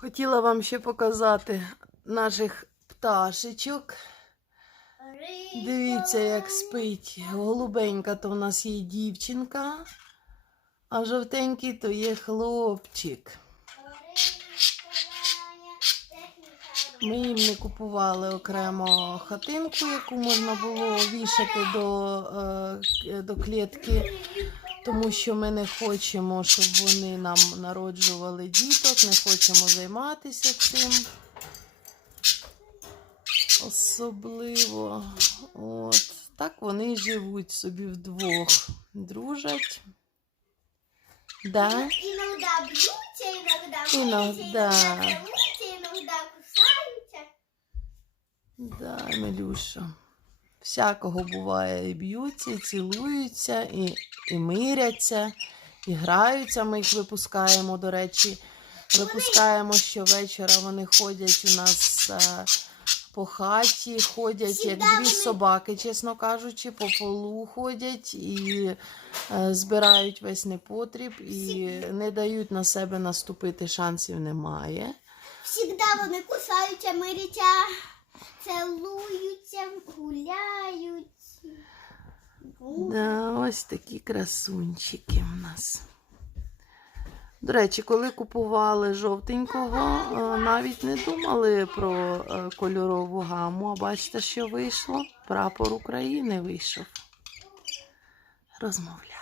Хотіла вам ще показати наших пташечок. Дивіться, як спить. Голубенька то в нас є дівчинка, а жовтенький то є хлопчик. Ми їм не купували окремо хатинку, яку можна було вішати до, е, до клітки, тому що ми не хочемо, щоб вони нам народжували діток, не хочемо займатися цим. Особливо. От. Так вони живуть собі вдвох. Дружать. Да? Иногда бьются, иногда моются, иногда целуются, иногда кусаются. Да, Милюша. Всякого буває, і б'ються, і цілуються, і, і миряться, і граються. Ми їх випускаємо, до речі, випускаємо щовечора. Вони ходять у нас е, по хаті, ходять як дві собаки, чесно кажучи, по полу ходять і е, збирають весь непотріб і не дають на себе наступити, шансів немає. Всегда вони кусаються, миряться, цілуються, гуляють. Да, ось такі красунчики в нас. До речі, коли купували жовтенького, е, навіть не думали про е, кольорову гаму. А бачите, що вийшло? Прапор України вийшов. Розмовляє.